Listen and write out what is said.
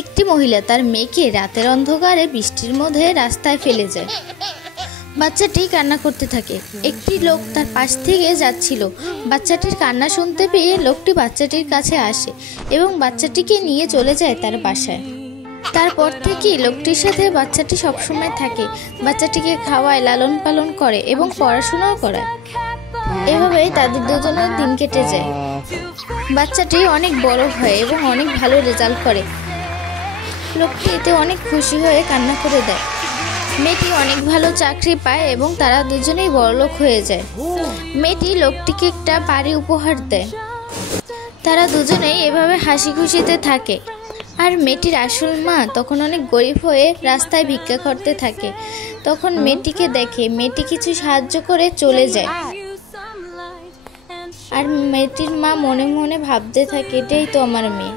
একটি মহিলা তার মেয়েকে রাতের অন্ধকারে বৃষ্টির মধ্যে রাস্তায় ফেলে যায়। বাচ্চাটি কান্না করতে থাকে। একটি লোক তার পাশ থেকে যাচ্ছিল। বাচ্চাটির কান্না শুনতে পেয়ে লোকটি বাচ্চাটির কাছে আসে এবং বাচ্চাটিকে নিয়ে চলে যায় তার বাসায়। তারপর থেকে লোকটির সাথে বাচ্চাটি সবসময় থাকে। বাচ্চাটিকে খাওয়ায়, লালন পালন করে এবং পড়াশোনাও করায়। এভাবেই তাদের দুজনের দিন কেটে যায়। বাচ্চাটি অনেক বড় হয় এবং অনেক ভালো রেজাল্ট করে। লোকটি এতে অনেক খুশি হয়ে কান্না করে দেয়। মেয়েটি অনেক ভালো চাকরি পায় এবং তারা দুজনেই বড়লোক হয়ে যায়। মেয়েটি লোকটিকে একটা বাড়ি উপহার দেয়। তারা দুজনেই এভাবে হাসি খুশিতে থাকে। আর মেয়েটির আসল মা তখন অনেক গরিব হয়ে রাস্তায় ভিক্ষা করতে থাকে। তখন মেয়েটিকে দেখে, মেয়েটি কিছু সাহায্য করে চলে যায়। আর মেয়েটির মা মনে মনে ভাবতে থাকে, এটাই তো আমার মেয়ে।